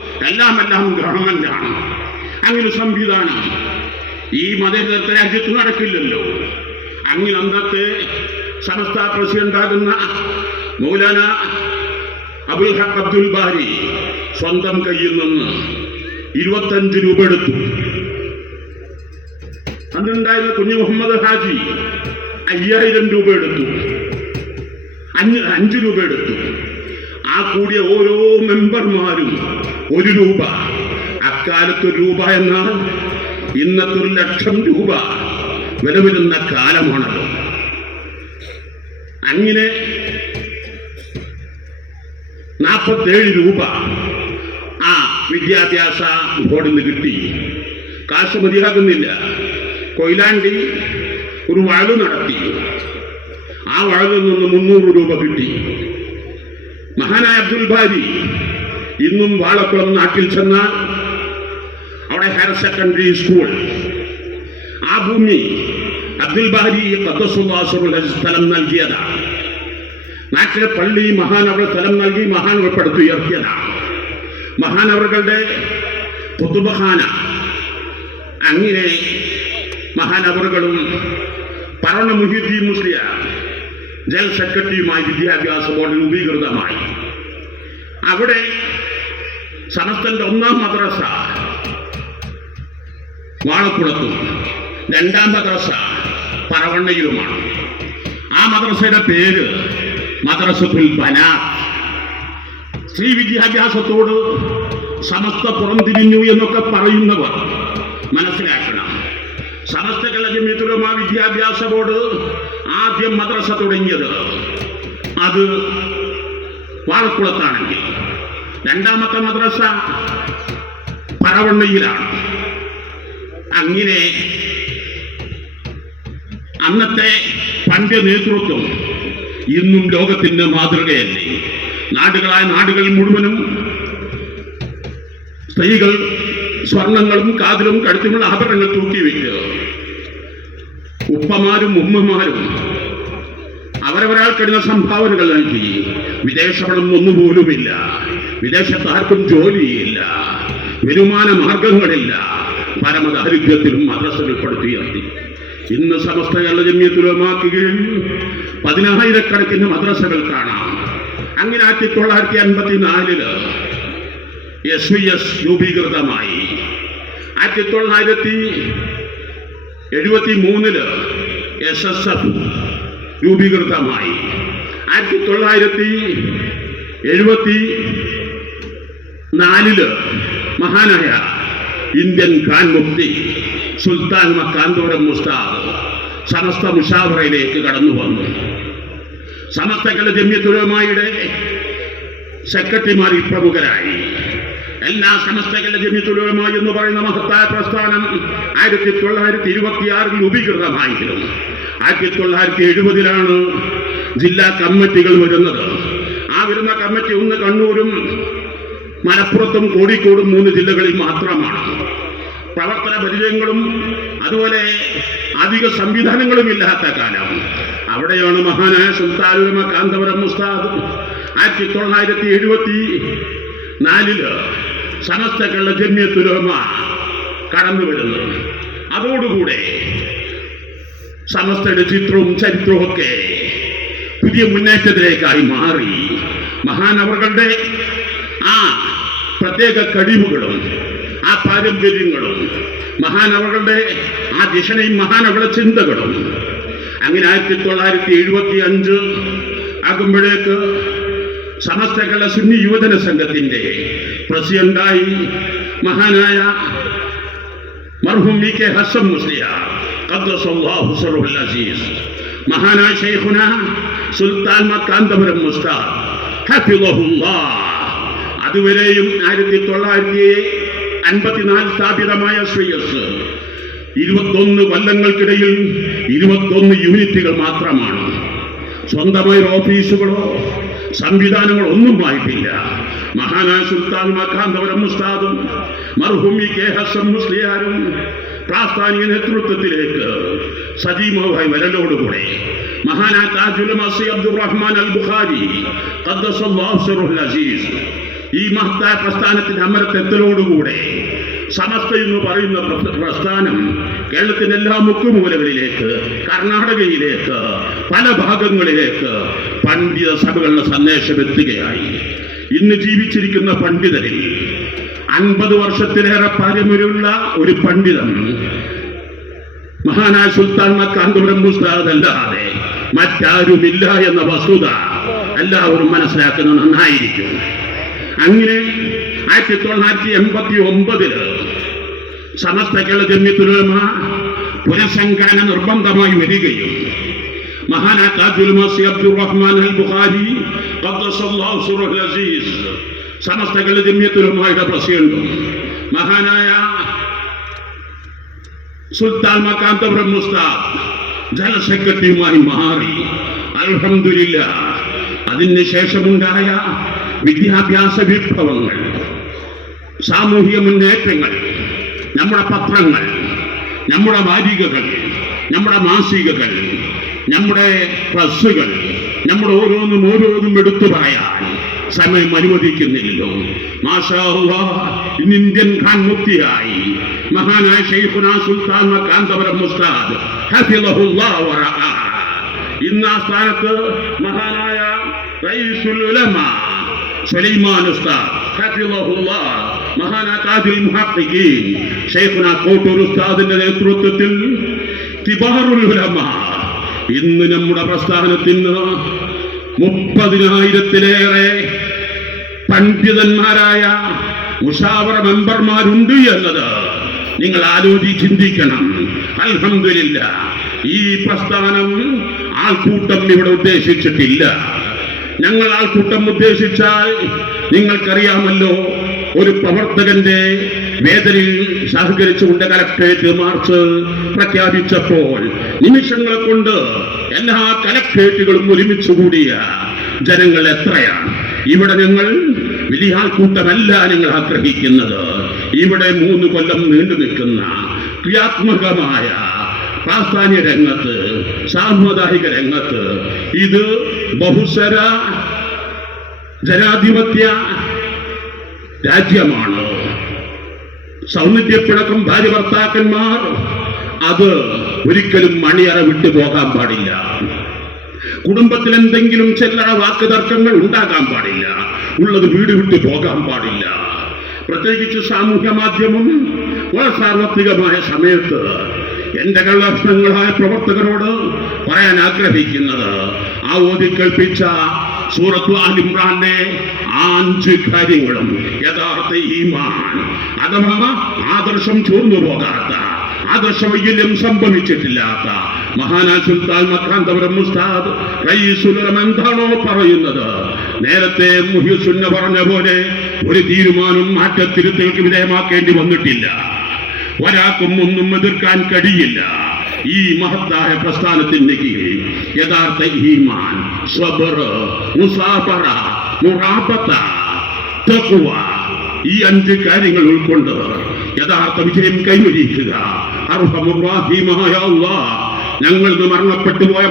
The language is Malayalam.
എല്ലാം എല്ലാം ഗവൺമെന്റാണ് അങ്ങനെ സംവിധാനം. ഈ മതേതരത്തെ രാജ്യത്ത് നടക്കില്ലല്ലോ. അങ്ങനെ അന്നത്തെ സമസ്ത പ്രസിഡന്റാകുന്ന മൗലാന അബുൽ ഹക്ക് അബ്ദുൽ ബാരി സ്വന്തം കയ്യിൽ നിന്ന് ഇരുപത്തഞ്ച് രൂപ എടുത്തു. അന്നുണ്ടായിരുന്ന കുഞ്ഞു മുഹമ്മദ് ഹാജി അയ്യായിരം രൂപ എടുത്തു. അഞ്ച് അഞ്ച് രൂപ എടുത്തു. ആ കൂടിയ ഓരോ മെമ്പർമാരും ഒരു രൂപ. അക്കാലത്ത് ഒരു രൂപ എന്നാൽ ഇന്നത്തെ ഒരു ലക്ഷം രൂപ വില വരുന്ന അങ്ങനെ നാൽപ്പത്തേഴ് രൂപ ആ വിദ്യാഭ്യാസ ബോർഡിൽ നിന്ന് കിട്ടി. കാശ് മതിയാകുന്നില്ല. കൊയിലാണ്ടി ഒരു വഴവ് നടത്തി. ആ വഴവിൽ നിന്ന് മുന്നൂറ് രൂപ കിട്ടി. മഹാനായ അബ്ദുൽ ബാരി ഇന്നും വാളക്കുളം നാട്ടിൽ ചെന്നാൽ അവിടെ ഹയർ സെക്കൻഡറി സ്കൂൾ ആ ഭൂമി അബ്ദുൽ ബാരി സ്ഥലം നൽകിയതാണ് നാട്ടിലെ പള്ളി മഹാൻ അവർ സ്ഥലം നൽകി മഹാൻ ഉൾപ്പെടുത്തുയർത്തിയതാണ് മഹാൻ അവരുടെ പുതുബഹാന അങ്ങനെ മഹാൻ അവറുകളും പറഞ്ഞ മുഹിദ്ദീൻ മുസ്ലിയ ജൽ സെക്രട്ടറിയുമായി വിദ്യാഭ്യാസ ബോർഡിൽ രൂപീകൃതമായി. അവിടെ സമസ്തന്റെ ഒന്നാം മദ്രസ. വാഴക്കുളത്തും രണ്ടാം മദ്രസ പറവണ്ണയിലുമാണ്. ആ മദ്രസയുടെ പേര് മദ്രസത്തുൽ ബനാത്ത്. സ്ത്രീ വിദ്യാഭ്യാസത്തോട് സമസ്ത പുറംതിരിഞ്ഞു എന്നൊക്കെ പറയുന്നവർ മനസ്സിലാക്കണം. സമസ്ത കലജമ്യത്തുലമ വിദ്യാഭ്യാസ ബോർഡ് ആദ്യം മദ്രസ തുടങ്ങിയത് അത് വാഴക്കുളത്താണെങ്കിൽ രണ്ടാമത്തെ മദ്രസ പറവണ്ണയിലാണ്. അങ്ങനെ അന്നത്തെ പണ്ട് നേതൃത്വം ഇന്നും ലോകത്തിന്റെ മാതൃകയല്ലേ? നാടുകളായ നാടുകൾ മുഴുവനും സ്ത്രീകൾ സ്വർണങ്ങളും കാതിലും കഴുത്തിലുള്ള ആഭരണങ്ങൾ തൂക്കി വയ്ക്കുക ഉപ്പമാരും ഉമ്മമാരും അവരവരാൾ കഴിഞ്ഞ സംഭാവനകൾ നൽകി. വിദേശപണം ഒന്നുപോലുമില്ല. വിദേശത്ത് ആർക്കും ജോലിയില്ല വരുമാന മാർഗങ്ങളില്ല. പരമദാരിദ്ര്യത്തിലും മദ്രസകൾപ്പെടുത്തിയർത്തി ഇന്ന് സമസ്ത കേരള ജമ്യത്തുലമാക്കുകയും പതിനായിരക്കണക്കിന് മദ്രസകൾ കാണാം. അങ്ങനെ ആയിരത്തി തൊള്ളായിരത്തി അൻപത്തിനാലിൽ എസ് വി എസ് രൂപീകൃതമായി. ആയിരത്തി തൊള്ളായിരത്തി എഴുപത്തി മൂന്നിൽ എസ് എസ് എഫ് രൂപീകൃതമായി. ആയിരത്തി തൊള്ളായിരത്തി എഴുപത്തി നാലിൽ മഹാനായ ഇന്ത്യൻ ഖാൻ മുക്തി സുൽത്താൻ മക്കാന്തോരം മുസ്താദ് സമസ്ത മുഷാവറയിലേക്ക് കടന്നു വന്നു. സമസ്തകളുടെ ജമ്യത്തുലമായുടെ സെക്രട്ടറിമാരിൽ പ്രമുഖരായി. എല്ലാ സമസ്തകളുടെ ജമ്യത്തുലമായി എന്ന് പറയുന്ന മഹത്തായ പ്രസ്ഥാനം ആയിരത്തി തൊള്ളായിരത്തി ഇരുപത്തിയാറിൽ രൂപീകൃതമായിരുന്നു. ആയിരത്തി തൊള്ളായിരത്തി എഴുപതിലാണ് ജില്ലാ കമ്മിറ്റികൾ വരുന്നത്. ആ വരുന്ന കമ്മിറ്റി ഒന്ന് കണ്ണൂരും മലപ്പുറത്തും കോഴിക്കോടും മൂന്ന് ജില്ലകളിൽ മാത്രമാണ്. പ്രവർത്തന പരിചയങ്ങളും അതുപോലെ അധിക സംവിധാനങ്ങളും ഇല്ലാത്ത കാലം. അവിടെയാണ് മഹാനായ സുൽത്താനുരമ കാന്തപുരം മുസ്താദ് ആയിരത്തി തൊള്ളായിരത്തി എഴുപത്തി നാലിൽ സമസ്തകളുടെ ജന്യത്തുലമ കടന്നു വരുന്നത് അതോടുകൂടെ സമസ്തയുടെ ചിത്രവും ചരിത്രവും ഒക്കെ പുതിയ മുന്നേറ്റത്തിലേക്കായി മാറി. മഹാനവറുകളുടെ ആ പ്രത്യേക കഴിവുകളും ആ പാരമ്പര്യങ്ങളും മഹാനവകളുടെ ആ ദിശണയും മഹാനവരുടെ ചിന്തകളും അങ്ങനെ ആയിരത്തി തൊള്ളായിരത്തി എഴുപത്തി അഞ്ച് ആകുമ്പോഴേക്ക് സമസ്തകല സുന്നി യുവജന സംഘത്തിന്റെ പ്രസിഡന്റായി മഹാനായ മർഹൂം വി കെ ഹസൻ അസീസ് മഹാനായ ഷെയ്ഖുന സുൽത്താൻ മക്കാന്തപുരം മുസ്താദ് ഹഫിളഹുല്ലാഹ് അതുവരെയും ആയിരത്തി തൊള്ളായിരത്തി അൻപത്തിനാല് സ്ഥാപിതമായ ശ്രേയസ് ഇരുപത്തൊന്ന് കൊല്ലങ്ങൾക്കിടയിൽ ഇരുപത്തൊന്ന് യൂണിറ്റുകൾ മാത്രമാണ്. സ്വന്തമായ ഓഫീസുകളോ സംവിധാനങ്ങളോ ഒന്നും ആയിട്ടില്ല. മഹാനായ സുൽത്താൻ മഖാന്തപുരം മുസ്താദും മർഹൂമി കെ ഹസൻ മുസ്ലിയാരും പ്രാസ്ഥാനിക നേതൃത്വത്തിലേക്ക് സജീവമായി വരലോടുകൂടെ. മഹാനായ താജുൽ മസി അബ്ദുറഹ്മാൻ അൽ ബുഖാരി അസീസ്. ഈ മഹത്തായ പ്രസ്ഥാനത്തിന്റെ അമരത്തെത്തലോടുകൂടെ സമസ്ത എന്ന് പറയുന്ന പ്രസ്ഥാനം കേരളത്തിന്റെ എല്ലാ മുക്കുമൂലകളിലേക്ക് കർണാടകയിലേക്ക് പല ഭാഗങ്ങളിലേക്ക് പണ്ഡിത സഭകളുടെ സന്ദേശം എത്തുകയായി. ഇന്ന് ജീവിച്ചിരിക്കുന്ന പണ്ഡിതരിൽ അൻപത് വർഷത്തിലേറെ പാരമ്പര്യമുള്ള ഒരു പണ്ഡിതൻ മഹാനായ സുൽത്താൻ കാന്തപുരം മുസ്താദ് അല്ലാതെ മറ്റാരുമില്ല എന്ന വസ്തുത എല്ലാവരും മനസ്സിലാക്കുന്നത് നന്നായിരിക്കും. അങ്ങനെ ആയിരത്തി തൊള്ളായിരത്തി എൺപത്തി ഒമ്പതിൽ സമസ്ത കേരള ജമ്യത്തുലമ പുനഃസംഘടന നിർബന്ധമായി വരികയും മഹാനായ താജുൽ മസി റഹ്മാൻ അൽ ബുഖാരി അസീസ് സമസ്ത കേരള ജമ്യത്തുലമയുടെ പ്രസിഡന്റും മഹാനായ സുൽത്താൻ മക്കാന്ത മുസ്താദ് ജനറൽ സെക്രട്ടറിയുമായി മാറി. അൽഹംദുലില്ല അതിന് ശേഷമുണ്ടായ വിദ്യാഭ്യാസ വിപ്ലവങ്ങൾ സാമൂഹിക മുന്നേറ്റങ്ങൾ നമ്മുടെ പത്രങ്ങൾ നമ്മുടെ വാരികകൾ നമ്മുടെ മാസികകൾ നമ്മുടെ പ്രസ്സുകൾ നമ്മുടെ ഓരോന്നും ഓരോന്നും എടുത്തു പറയാൻ സമയം അനുവദിക്കുന്നില്ലല്ലോ ഇന്ന് ഇന്ത്യൻ ഖാൻ മുക്തിയായി മഹാനായ ഷെയ്ഖുന സുൽത്താൻ മക്കാന്തപുരം മുസ്താദ്. ഇന്ന് ആ സ്ഥാനത്ത് മഹാനായ റയീസുൽ ഉലമ സുലൈമാൻ കോട്ടൂർ ഉസ്താദിന്റെ നേതൃത്വത്തിൽ ഇന്ന് നമ്മുടെ പ്രസ്ഥാനത്തിന് മുപ്പതിനായിരത്തിലേറെ പണ്ഡിതന്മാരായ മുഷാവറ മെമ്പർമാരുണ്ട് എന്നത് നിങ്ങൾ ആലോചി ചിന്തിക്കണം. അൽഹമില്ല ഈ പ്രസ്ഥാനം ആൾക്കൂട്ടം ഇവിടെ ഉദ്ദേശിച്ചിട്ടില്ല. ഞങ്ങൾ ആൾക്കൂട്ടം ഉദ്ദേശിച്ചാൽ നിങ്ങൾക്കറിയാമല്ലോ ഒരു പ്രവർത്തകന്റെ വേദനയിൽ സഹകരിച്ചുകൊണ്ട് കലക്ട്രേറ്റ് മാർച്ച് പ്രഖ്യാപിച്ചപ്പോൾ നിമിഷങ്ങളെ കൊണ്ട് എല്ലാ കലക്ട്രേറ്റുകളും ഒരുമിച്ച് കൂടിയ ജനങ്ങൾ എത്രയാണ്? ഇവിടെ ഞങ്ങൾ വലിയ ആൾക്കൂട്ടമല്ല ഞങ്ങൾ ആഗ്രഹിക്കുന്നത്. ഇവിടെ മൂന്ന് കൊല്ലം നീണ്ടു നിൽക്കുന്ന ക്രിയാത്മകമായ പ്രാധാന്യ രംഗത്ത് സാമുദായിക രംഗത്ത് ഇത് ബഹുസ്വര ജനാധിപത്യ രാജ്യമാണ്. സൗന്ദര്യപ്പിഴക്കം ഭാര്യ ഭർത്താക്കന്മാർ അത് ഒരിക്കലും മണിയറ വിട്ടു പോകാൻ പാടില്ല. കുടുംബത്തിൽ എന്തെങ്കിലും ചെല്ലറ വാക്ക് തർക്കങ്ങൾ ഉണ്ടാകാൻ പാടില്ല. ഉള്ളത് വീട് വിട്ടു പോകാൻ പാടില്ല. പ്രത്യേകിച്ച് സാമൂഹ്യ മാധ്യമം വളരെ സാർവത്രികമായ സമയത്ത് എന്റെ കള്ളക്ഷണങ്ങളായ പ്രവർത്തകരോട് പറയാൻ ആഗ്രഹിക്കുന്നത് ആ ഓതി കേൾപ്പിച്ച സൂറത്തു ആൽ ഇമ്രാന്റെ അഞ്ച് കാര്യങ്ങളും. യഥാർത്ഥ ഈമാൻ. അഥവാ ആദർശം ചോർന്നു പോകാത്ത ആദർശ വൈകല്യം സംഭവിച്ചിട്ടില്ലാത്ത മഹാനാ സുൽത്താൻ മക്കാന്തപുരം മുസ്താദ് റയീസുലം എന്താണോ പറയുന്നത്? നേരത്തെ മുഹിസുന്ന പറഞ്ഞ പോലെ ഒരു തീരുമാനം മാറ്റത്തിരുത്തൽക്ക് വിധേയമാക്കേണ്ടി വന്നിട്ടില്ല. ഒരാൾക്കും ഒന്നും എതിർക്കാൻ കഴിയില്ല. ഈ മഹത്തായ പ്രസ്ഥാനത്തിന്റെ കീഴിൽ യഥാർത്ഥ ഈമാൻ സ്വബറ് മുസാഫറ മുറാബത്ത തഖ്വ. ഈ അഞ്ച് കാര്യങ്ങൾ ഉൾക്കൊണ്ട് യഥാർത്ഥ വിജയം കൈവരിക്കുക. അർഹമുറാഹിമായ അല്ലാഹ് ഞങ്ങൾ മരണപ്പെട്ടു പോയ